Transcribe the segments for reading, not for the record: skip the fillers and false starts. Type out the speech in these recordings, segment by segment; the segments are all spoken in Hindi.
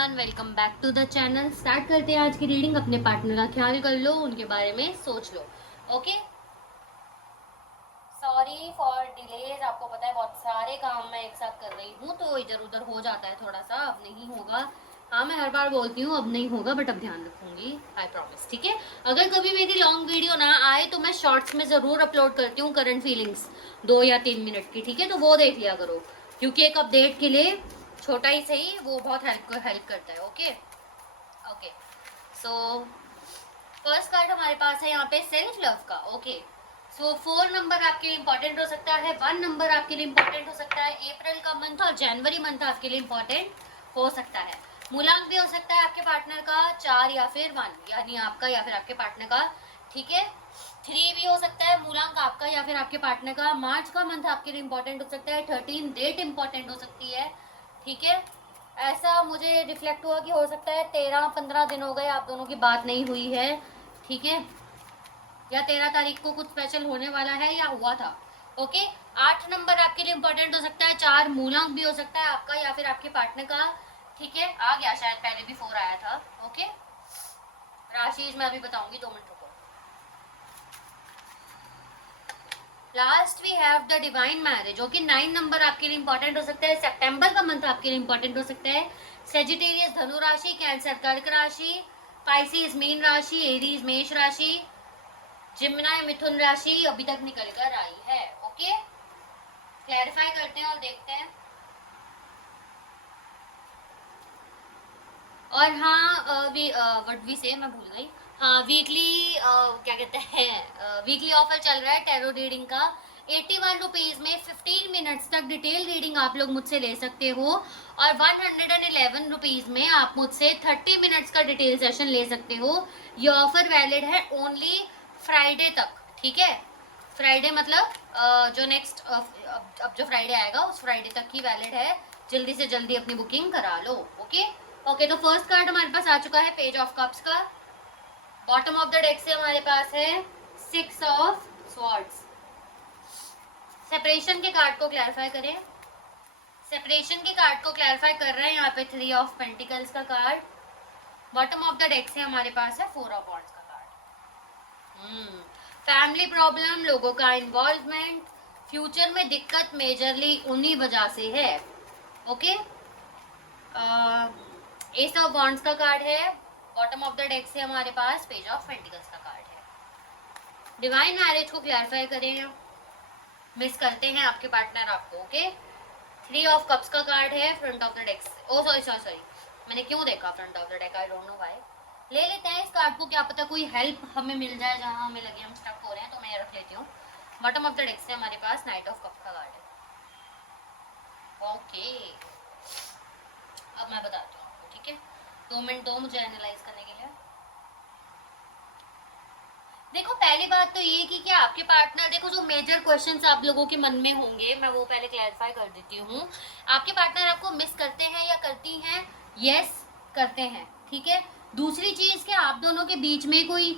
Everyone, welcome back to the channel. Start करते हैं आज की रीडिंग। अपने पार्टनर का ख्याल कर लो, उनके बारे में सोच लो। Okay, sorry for delays. आपको पता है बहुत सारे काम मैं एक साथ कर रही हूँ तो इधर उधर हो जाता है थोड़ा सा। अब नहीं होगा। हाँ, मैं हर बार बोलती हूँ अब नहीं होगा, बट अब ध्यान रखूंगी, आई प्रॉमिस। ठीक है, अगर कभी मेरी लॉन्ग वीडियो ना आए तो मैं शॉर्ट्स में ज़रूर अपलोड करती हूँ करंट फीलिंग्स 2 या 3 मिनट की। ठीक है, तो वो देख लिया करो, क्योंकि एक अपडेट के लिए छोटा ही सही वो बहुत हेल्प करता है। Okay okay, so first card हमारे पास है यहाँ पे सेल्फ लव का। ओके, सो 4 नंबर आपके लिए इंपॉर्टेंट हो सकता है, 1 नंबर आपके लिए इंपॉर्टेंट हो सकता है, अप्रैल का मंथ और जनवरी मंथ आपके लिए इंपॉर्टेंट हो सकता है। मूलांक भी हो सकता है आपके पार्टनर का 4 या फिर 1, यानी आपका या फिर आपके पार्टनर का। ठीक है, 3 भी हो सकता है मूलांक आपका या फिर आपके पार्टनर का। मार्च का मंथ आपके लिए इंपॉर्टेंट हो सकता है, 13 डेट इंपॉर्टेंट हो सकती है। ठीक है, ऐसा मुझे रिफ्लेक्ट हुआ कि हो सकता है 13-15 दिन हो गए आप दोनों की बात नहीं हुई है। ठीक है, या 13 तारीख को कुछ स्पेशल होने वाला है या हुआ था। ओके, 8 नंबर आपके लिए इंपॉर्टेंट हो सकता है, 4 मूलांक भी हो सकता है आपका या फिर आपके पार्टनर का। ठीक है, आ गया शायद, पहले भी 4 आया था। ओके, राशि मैं अभी बताऊंगी, 2 मिनट रुको। Last we have the divine marriage, जो कि 9 नंबर आपके लिए इंपॉर्टेंट हो सकता है। सितंबर का मंथ आपके लिए इंपॉर्टेंट हो सकता है। सेजिटेरियस धनु राशि, कैंसर कर्क राशि, पाइसिस मीन राशि, एरीज मेष राशि, जिम्नाय मिथुन राशि अभी तक निकल कर आई है। ओके, क्लैरिफाई करते हैं और देखते हैं। और हाँ, व्हाट वी से मैं भूल गई। हाँ, वीकली क्या कहते हैं, वीकली ऑफर चल रहा है टैरो रीडिंग का। 81 रुपीज में 15 मिनट्स तक डिटेल रीडिंग आप लोग मुझसे ले सकते हो, और 111 रुपीज में आप मुझसे 30 मिनट्स का डिटेल सेशन ले सकते हो। ये ऑफर वैलिड है ओनली फ्राइडे तक। ठीक है, फ्राइडे मतलब जो नेक्स्ट अब जो फ्राइडे आएगा उस फ्राइडे तक ही वैलिड है। जल्दी से जल्दी अपनी बुकिंग करा लो। ओके ओके, तो फर्स्ट कार्ड हमारे पास आ चुका है पेज ऑफ कप्स का। बॉटम ऑफ द डेक से हमारे पास है 6 ऑफ स्वॉर्ड्स। सेपरेशन के कार्ड को क्लैरिफाई करें। सेपरेशन के कार्ड को क्लैरिफाई कर रहे हैं यहाँ पे 3 ऑफ पेंटिकल्स का card. Bottom of the deck से हमारे पास है 4 ऑफ वॉन्ड्स का कार्ड। फैमिली प्रॉब्लम, लोगों का इन्वॉल्वमेंट, फ्यूचर में दिक्कत मेजरली उन्हीं वजह से है। ओके, एस ऑफ वॉन्ड्स का कार्ड है। बॉटम ऑफ द डेक से हमारे पास पेज ऑफ पेंटिकल्स का कार्ड है। डिवाइन मैरिज को क्लैरिफाई करें। मिस करते हैं आपके पार्टनर आपको। ओके, 3 ऑफ कप्स का कार्ड है front of the deck. Oh sorry sorry sorry, मैंने क्यों देखा front of the deck, I don't know why. ले लेते हैं इस कार्ड को, क्या पता कोई हेल्प हमें मिल जाए जहां हमें लगे हम स्टक हो रहे हैं, तो मैं रख लेती हूँ। बॉटम ऑफ द डेक से हमारे पास नाइट ऑफ कप्स का कार्ड है। ओके, अब मैं बताती हूँ आपको। ठीक है, 2 मिनट दो मुझे एनालाइज करने के लिए। देखो, पहली बात तो ये कि क्या आपके पार्टनर, देखो जो मेजर क्वेश्चंस आप लोगों के मन में होंगे मैं वो पहले क्लैरिफाई कर देती हूँ। आपके पार्टनर आपको मिस करते हैं या करती हैं? यस, करते हैं। ठीक है, दूसरी चीज कि आप दोनों के बीच में कोई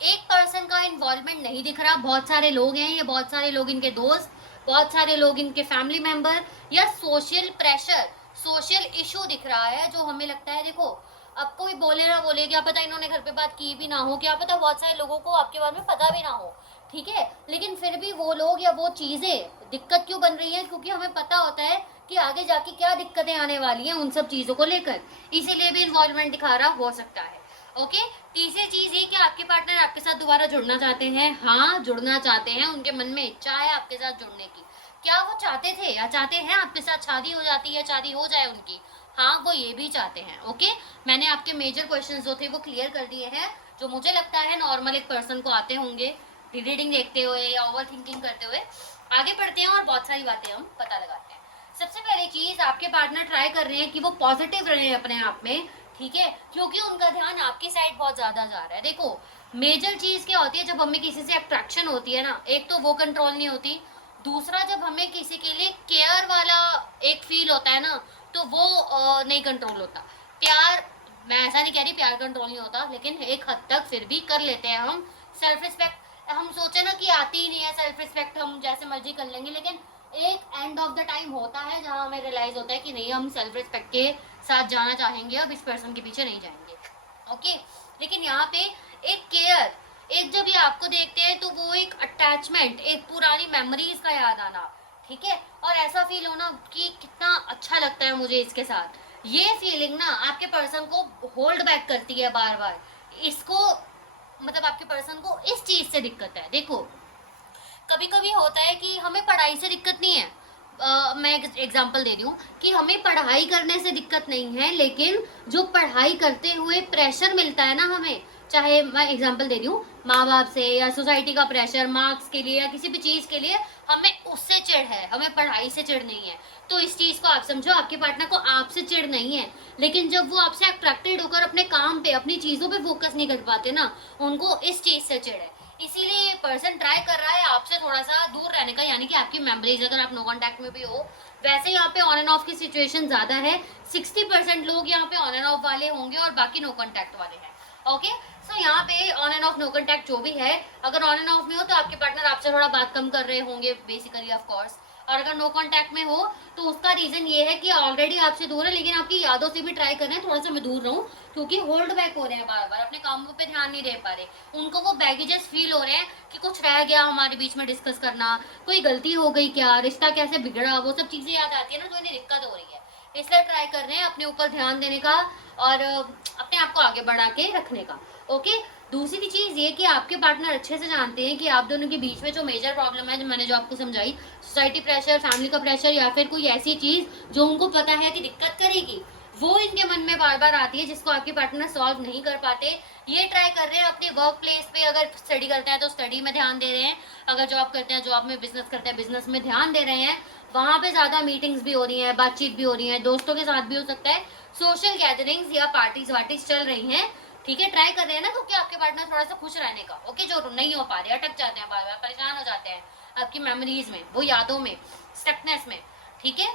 एक पर्सन का इन्वॉल्वमेंट नहीं दिख रहा। बहुत सारे लोग हैं, ये बहुत सारे लोग इनके दोस्त, बहुत सारे लोग इनके फैमिली मेंबर, या सोशल प्रेशर, सोशल इशू दिख रहा है जो हमें लगता है। देखो, अब कोई बोले ना बोले, क्या पता इन्होंने घर पे बात की भी ना हो, क्या पता बहुत सारे लोगों को आपके बारे में पता भी ना हो। ठीक है, लेकिन फिर भी वो लोग या वो चीजें दिक्कत क्यों बन रही है? क्योंकि हमें पता होता है कि आगे जाके क्या दिक्कतें आने वाली हैं उन सब चीजों को लेकर, इसीलिए भी इन्वॉल्वमेंट दिखा रहा हो सकता है। ओके, तीसरी चीज ये कि आपके पार्टनर आपके साथ दोबारा जुड़ना चाहते हैं। हाँ, जुड़ना चाहते हैं, उनके मन में इच्छा है आपके साथ जुड़ने की। क्या वो चाहते थे या चाहते हैं आपके साथ शादी हो जाती है, शादी हो जाए उनकी? हाँ, वो ये भी चाहते हैं। ओके, मैंने आपके मेजर क्वेश्चंस जो थे वो क्लियर कर दिए हैं, जो मुझे लगता है नॉर्मल एक पर्सन को आते होंगे रीडिंग देखते हुए या ओवर थिंकिंग करते हुए। आगे बढ़ते हैं और बहुत सारी बातें हम पता लगाते हैं। सबसे पहली चीज, आपके पार्टनर ट्राई कर रहे हैं कि वो पॉजिटिव रहे अपने आप में। ठीक है, क्योंकि उनका ध्यान आपकी साइड बहुत ज्यादा जा रहा है। देखो, मेजर चीज क्या होती है, जब हमें किसी से अट्रैक्शन होती है ना, एक तो वो कंट्रोल नहीं होती, दूसरा जब हमें किसी के लिए केयर वाला एक फील होता है ना, तो वो नहीं कंट्रोल होता। प्यार, मैं ऐसा नहीं कह रही प्यार कंट्रोल नहीं होता, लेकिन एक हद तक फिर भी कर लेते हैं हम। सेल्फ रिस्पेक्ट, हम सोचे ना कि आती ही नहीं है सेल्फ रिस्पेक्ट, हम जैसे मर्जी कर लेंगे, लेकिन एक एंड ऑफ द टाइम होता है जहां हमें रियलाइज होता है कि नहीं, हम सेल्फ रिस्पेक्ट के साथ जाना चाहेंगे, अब इस पर्सन के पीछे नहीं जाएंगे। ओके, लेकिन यहाँ पे एक केयर, एक जब ये आपको देखते हैं तो वो एक अटैचमेंट, एक पुरानी मेमोरीज का याद आना, ठीक है, और ऐसा फील होना कि कितना अच्छा लगता है मुझे इसके साथ, ये फीलिंग ना आपके पर्सन को होल्ड बैक करती है बार बार। इसको मतलब आपके पर्सन को इस चीज से दिक्कत है। देखो कभी कभी होता है कि हमें पढ़ाई से दिक्कत नहीं है, मैं एग्जांपल दे रही हूँ कि हमें पढ़ाई करने से दिक्कत नहीं है, लेकिन जो पढ़ाई करते हुए प्रेशर मिलता है ना हमें, चाहे मैं एग्जांपल दे रही हूँ माँ बाप से या सोसाइटी का प्रेशर मार्क्स के लिए या किसी भी चीज के लिए, हमें उससे चिढ़ है, हमें पढ़ाई से चिढ़ नहीं है। तो इस चीज को आप समझो, आपके पार्टनर को आपसे चिढ़ नहीं है, लेकिन जब वो आपसे अट्रैक्टेड होकर अपने काम पे अपनी चीजों पे फोकस नहीं कर पाते ना, उनको इस चीज से चिढ़ है। इसीलिए ये पर्सन ट्राई कर रहा है आपसे थोड़ा सा दूर रहने का, यानी कि आपकी मेमोरीज, अगर आप नो कांटेक्ट में भी हो, वैसे यहाँ पे ऑन एंड ऑफ की सिचुएशन ज्यादा है, 60% लोग यहाँ पे ऑन एंड ऑफ वाले होंगे और बाकी नो कांटेक्ट वाले हैं। ओके, सो यहाँ पे on and off no contact जो भी है, अगर ऑन एंड ऑफ में हो तो आपके पार्टनर आपसे थोड़ा बात कम कर रहे होंगे बेसिकली ऑफ कोर्स, और अगर नो कांटेक्ट में हो तो उसका रीजन ये है कि ऑलरेडी आपसे दूर है, लेकिन आपकी यादों से भी ट्राई कर रहे हैं थोड़ा सा मैं दूर रहूं, क्योंकि होल्ड बैक हो रहे हैं, बार बार अपने कामों पे ध्यान नहीं दे पा रहे, उनको वो बैगेजेस फील हो रहे हैं कि कुछ रह गया हमारे बीच में डिस्कस करना, कोई गलती हो गई क्या, रिश्ता कैसे बिगड़ा, वो सब चीजें याद आती है ना, जो इन्हें दिक्कत हो रही है, इसलिए ट्राई कर रहे हैं अपने ऊपर ध्यान देने का और अपने आप को आगे बढ़ा के रखने का। ओके, दूसरी चीज ये कि आपके पार्टनर अच्छे से जानते हैं कि आप दोनों के बीच में जो मेजर प्रॉब्लम है, जो मैंने जो आपको समझाई, सोसाइटी प्रेशर, फैमिली का प्रेशर या फिर कोई ऐसी चीज जो उनको पता है कि दिक्कत करेगी, वो इनके मन में बार बार आती है, जिसको आपके पार्टनर सॉल्व नहीं कर पाते। ये ट्राई कर रहे हैं अपने वर्क प्लेस पे, अगर स्टडी करते हैं तो स्टडी में ध्यान दे रहे हैं, अगर जॉब करते हैं जॉब में, बिजनेस करते हैं बिजनेस में ध्यान दे रहे हैं, वहां पे ज्यादा मीटिंग्स भी हो रही है, बातचीत भी हो रही है, दोस्तों के साथ भी हो सकता है, सोशल गैदरिंग्स या पार्टीज वार्टीज चल रही हैं, ठीक है, ट्राई कर रहे हैं ना, क्योंकि आपके पार्टनर थोड़ा सा खुश रहने का, ओके, जो नहीं हो पा रहे, अटक जाते हैं, बार बार परेशान हो जाते हैं आपकी मेमोरीज में, वो यादों में, स्टकनेस में, ठीक है,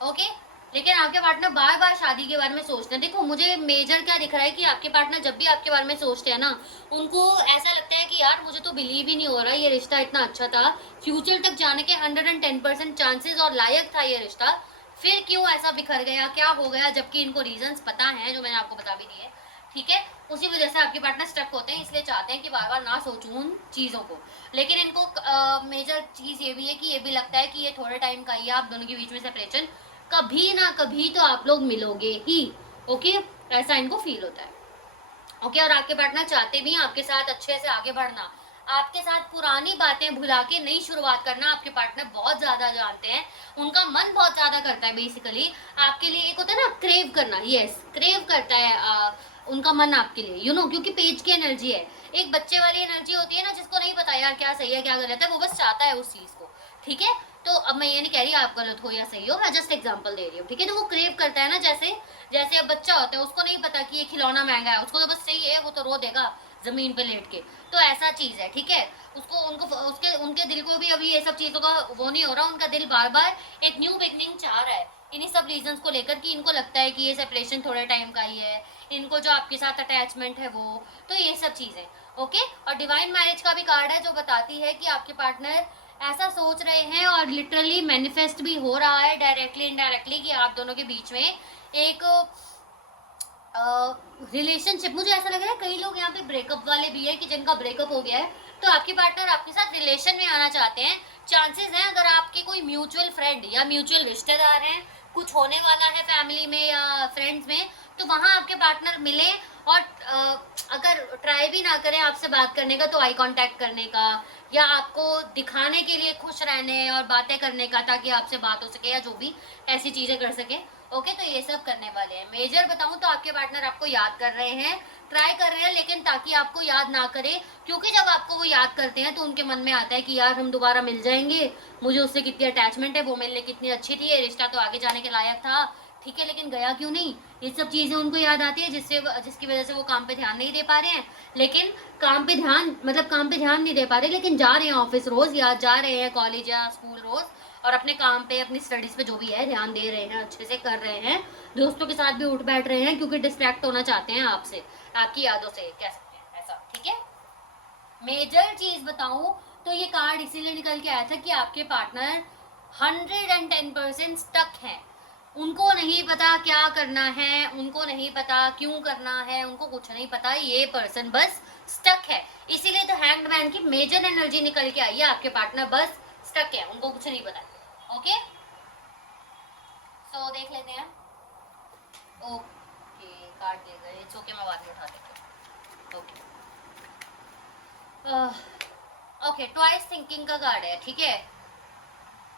ओके, लेकिन आपके पार्टनर बार बार शादी के बारे में सोचते हैं। देखो मुझे मेजर क्या दिख रहा है कि आपके पार्टनर जब भी आपके बारे में सोचते हैं ना, उनको ऐसा लगता है कि यार मुझे तो बिलीव ही नहीं हो रहा, ये रिश्ता इतना अच्छा था, फ्यूचर तक जाने के 110% चांसेस और लायक था ये रिश्ता, फिर क्यों ऐसा बिखर गया, क्या हो गया, जबकि इनको रीजंस पता है जो मैंने आपको बता भी दिए, ठीक है, उसी वजह से आपके पार्टनर स्टक होते हैं, इसलिए चाहते हैं कि बार बार ना सोचूं उन चीज़ों को। लेकिन इनको मेजर चीज़ ये भी है कि ये भी लगता है कि ये थोड़े टाइम का ही है, आप दोनों के बीच में सेपरेशन कभी ना कभी तो आप लोग मिलोगे ही, ओके, ऐसा इनको फील होता है, ओके, और आपके पार्टनर चाहते भी आपके साथ अच्छे से आगे बढ़ना, आपके साथ पुरानी बातें भुला के नई शुरुआत करना, आपके पार्टनर बहुत ज्यादा जानते हैं, उनका मन बहुत ज्यादा करता है बेसिकली आपके लिए, एक होता है ना क्रेव करना, यस क्रेव करता है उनका मन आपके लिए, यू नो, क्योंकि पेज की एनर्जी है, एक बच्चे वाली एनर्जी होती है ना, जिसको नहीं पता यार क्या सही है क्या गलत है, वो बस चाहता है उस चीज को, ठीक है, तो अब मैं ये नहीं कह रही आप गलत हो या सही हो, मैं जस्ट एग्जांपल दे रही हूँ, ठीक है, तो वो क्रेव करता है ना, जैसे जैसे अब बच्चा होता है, उसको नहीं पता कि ये खिलौना महंगा है, उसको तो बस सही है, वो तो रो देगा जमीन पे लेट के, तो ऐसा चीज है, ठीक है, उसको उनको उसके उनके दिल को भी अभी ये सब चीजों का वो नहीं हो रहा, उनका दिल बार बार एक न्यू बिगनिंग चाह रहा है, इन्हीं सब रीजंस को लेकर कि इनको लगता है कि ये सेपरेशन थोड़े टाइम का ही है, इनको जो आपके साथ अटैचमेंट है वो, तो ये सब चीजें, ओके, और डिवाइन मैरिज का भी कार्ड है जो बताती है कि आपके पार्टनर ऐसा सोच रहे हैं और लिटरली मैनिफेस्ट भी हो रहा है डायरेक्टली इनडायरेक्टली कि आप दोनों के बीच में एक रिलेशनशिप, मुझे ऐसा लग रहा है कई लोग यहाँ पे ब्रेकअप वाले भी है कि जिनका ब्रेकअप हो गया है, तो आपके पार्टनर आपके साथ रिलेशन में आना चाहते हैं, चांसेस हैं अगर आपके कोई म्यूचुअल फ्रेंड या म्यूचुअल रिश्तेदार हैं, कुछ होने वाला है फैमिली में या फ्रेंड्स में, तो वहां आपके पार्टनर मिले और अगर ट्राई भी ना करें आपसे बात करने का तो आई कांटेक्ट करने का, या आपको दिखाने के लिए खुश रहने और बातें करने का ताकि आपसे बात हो सके, या जो भी ऐसी चीजें कर सके, ओके, तो ये सब करने वाले हैं। मेजर बताऊं तो आपके पार्टनर आपको याद कर रहे हैं, ट्राई कर रहे हैं, लेकिन ताकि आपको याद ना करे, क्योंकि जब आपको वो याद करते हैं तो उनके मन में आता है कि यार हम दोबारा मिल जाएंगे, मुझे उससे कितनी अटैचमेंट है, वो मेरे लिए कितनी अच्छी थी, ये रिश्ता तो आगे जाने के लायक था, ठीक है, लेकिन गया क्यों नहीं, ये सब चीजें उनको याद आती है, जिसकी वजह से वो काम पे ध्यान नहीं दे पा रहे हैं, लेकिन काम पे ध्यान मतलब काम पे ध्यान नहीं दे पा रहे, लेकिन जा रहे हैं ऑफिस रोज या जा रहे हैं कॉलेज या स्कूल रोज, और अपने काम पे अपनी स्टडीज पे जो भी है ध्यान दे रहे हैं, अच्छे से कर रहे हैं, दोस्तों के साथ भी उठ बैठ रहे हैं, क्योंकि डिस्ट्रैक्ट होना चाहते हैं आपसे, आपकी यादों से कह सकते हैं ऐसा, ठीक है। मेजर चीज बताऊं तो ये कार्ड इसीलिए निकल के आया था कि आपके पार्टनर 110% स्टक है, उनको नहीं पता क्या करना है, उनको नहीं पता क्यों करना है, उनको कुछ नहीं पता, ये पर्सन बस स्टक है। इसीलिए तो हैंग्ड मैन की मेजर एनर्जी निकल के आई है, आपके पार्टनर बस स्टक है, उनको कुछ नहीं पता। ओके, सो देख लेते हैं। ओके, काट दिए गए, इट्स ओके, मैं बाद में उठा देती हूँ। ओके ओके, ट्वाइस थिंकिंग का कार्ड है, ठीक है।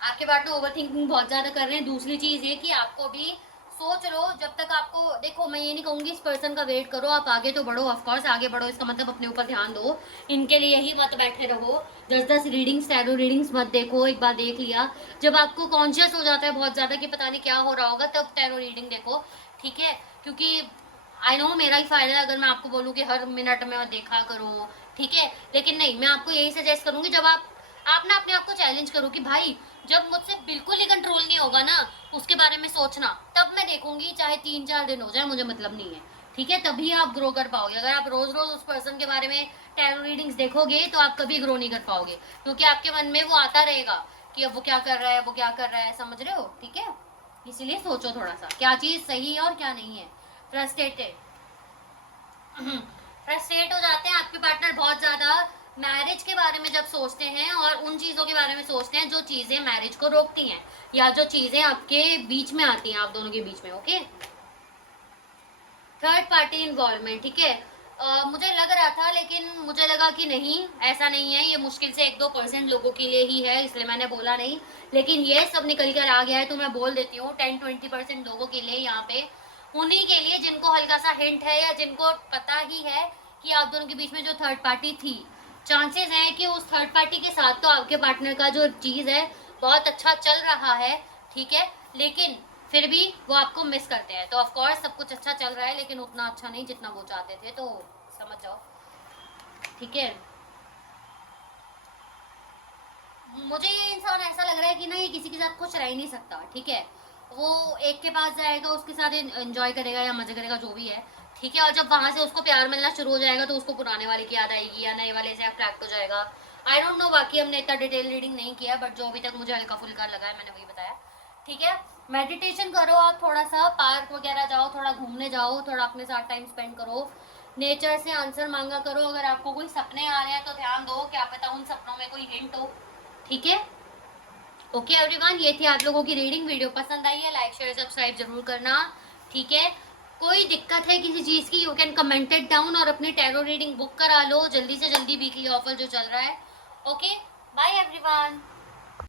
आपके पार्टनर ओवर थिंकिंग बहुत ज्यादा कर रहे हैं। दूसरी चीज ये कि आपको भी सोच लो, जब तक आपको, देखो मैं ये नहीं कहूंगी इस पर्सन का वेट करो, आप आगे तो बढ़ो, ऑफ कोर्स आगे बढ़ो, इसका मतलब अपने ऊपर ध्यान दो, इनके लिए ही मत बैठे रहो। 10-10 रीडिंग्स, टैरो रीडिंग्स मत देखो। एक बार देख लिया, जब आपको कॉन्शियस हो जाता है बहुत ज्यादा कि पता नहीं क्या हो रहा होगा, तब टैरो रीडिंग देखो, ठीक है। क्योंकि आई नो मेरा ही फायदा है अगर मैं आपको बोलूँ कि हर मिनट में देखा करो, ठीक है, लेकिन नहीं, मैं आपको यही सजेस्ट करूंगी, जब आप ना अपने आप को चैलेंज करो कि भाई जब मुझसे बिल्कुल ही कंट्रोल नहीं होगा ना उसके बारे में सोचना, तब मैं देखूंगी, चाहे 3-4 दिन हो जाए, मुझे मतलब नहीं है, ठीक है। तभी आप ग्रो कर पाओगे। अगर आप रोज रोज उस पर्सन के बारे में टैरो रीडिंग्स देखोगे तो आप कभी ग्रो नहीं कर पाओगे, क्योंकि आपके मन में वो आता रहेगा कि अब वो क्या कर रहा है, वो क्या कर रहा है, समझ रहे हो, ठीक है। इसीलिए सोचो थोड़ा सा क्या चीज सही है और क्या नहीं है। फ्रस्ट्रेटेड फ्रस्ट्रेट हो जाते हैं आपके पार्टनर बहुत ज्यादा मैरिज के बारे में जब सोचते हैं, और उन चीजों के बारे में सोचते हैं जो चीजें मैरिज को रोकती हैं, या जो चीजें आपके बीच में आती हैं, आप दोनों के बीच में। ओके, थर्ड पार्टी इन्वॉल्वमेंट, ठीक है। मुझे लग रहा था, लेकिन मुझे लगा कि नहीं, ऐसा नहीं है, ये मुश्किल से 1-2% लोगों के लिए ही है, इसलिए मैंने बोला नहीं, लेकिन ये सब निकल कर आ गया है तो मैं बोल देती हूँ। 10-20% लोगों के लिए यहाँ पे, उन्हीं के लिए जिनको हल्का सा हिंट है या जिनको पता ही है कि आप दोनों के बीच में जो थर्ड पार्टी थी, चांसेस हैं कि उस थर्ड पार्टी के साथ तो आपके पार्टनर का जो चीज है बहुत अच्छा चल रहा है, ठीक है, लेकिन फिर भी वो आपको मिस करते हैं। तो ऑफ कोर्स सब कुछ अच्छा चल रहा है, लेकिन उतना अच्छा नहीं जितना वो चाहते थे, तो समझ जाओ, ठीक है। मुझे ये इंसान ऐसा लग रहा है कि ना ये किसी के साथ खुश रह ही नहीं सकता, ठीक है। वो एक के पास जाएगा, उसके साथ एंजॉय करेगा या मजे करेगा, जो भी है, ठीक है, और जब वहां से उसको प्यार मिलना शुरू हो जाएगा तो उसको पुराने वाले की याद आएगी या नए वाले से अट्रैक्ट हो जाएगा। आई डोंट नो, बाकी हमने इतना डिटेल रीडिंग नहीं किया, बट जो अभी तक मुझे हल्का फुल्का लगा है मैंने वही बताया, ठीक है। मेडिटेशन करो आप, थोड़ा सा पार्क वगैरह जाओ, थोड़ा घूमने जाओ, थोड़ा अपने साथ टाइम स्पेंड करो, नेचर से आंसर मांगा करो। अगर आपको कोई सपने आ रहे हैं तो ध्यान दो, क्या पता उन सपनों में कोई हिंट हो, ठीक है। ओके एवरीवन, ये थी आप लोगों की रीडिंग। वीडियो पसंद आई है, लाइक शेयर सब्सक्राइब जरूर करना, ठीक है। कोई दिक्कत है किसी चीज की, you can comment it down, और अपनी टैरो रीडिंग बुक करा लो जल्दी से जल्दी, वीकली ऑफर जो चल रहा है। Okay, bye everyone.